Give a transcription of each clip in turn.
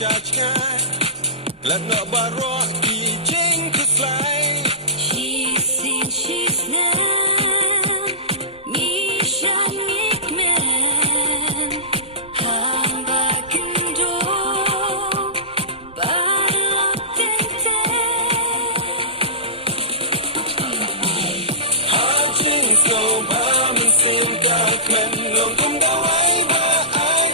Let no borrow teaching to fly. She's seen, she's known. Me shangik men. Hambak indo. Bala tente. Hajing so bam sim ka kmen long kum da wai ba ai.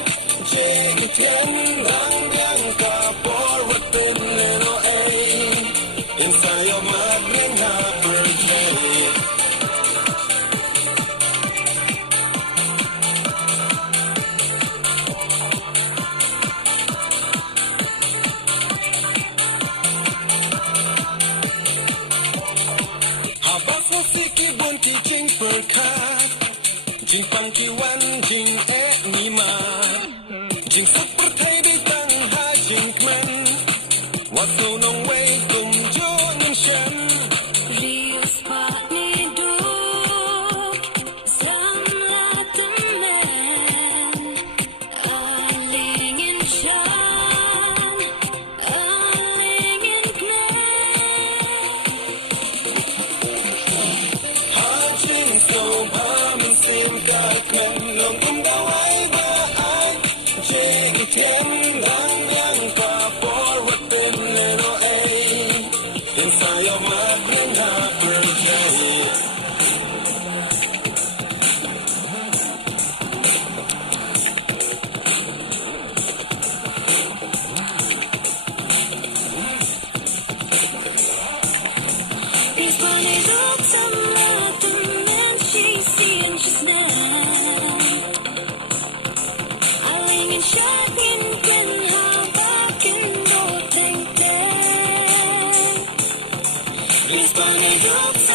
Jing tian dang yang ka por wat tin little a. Inside your mind bring her birthday. Habas mo siki bun ki jing per kat. Jing pan ki wan jing e ni ma. Jing suk per thai bi tang ha jing kmen. Wat so nong wei kum jo nin shen. Rio spot ni duk. Some let them men. Aling in shan. Aling in kmen. Hajing so bam sim ka kmen long kum da wai ba ai. Jing tian dang yang ka por wat tin little a. Inside your mind bring her birthday. These bunny looks some let them men. She's seeing, she's known. Aling in shan in kwen. Hambak indo tente. These bunny looks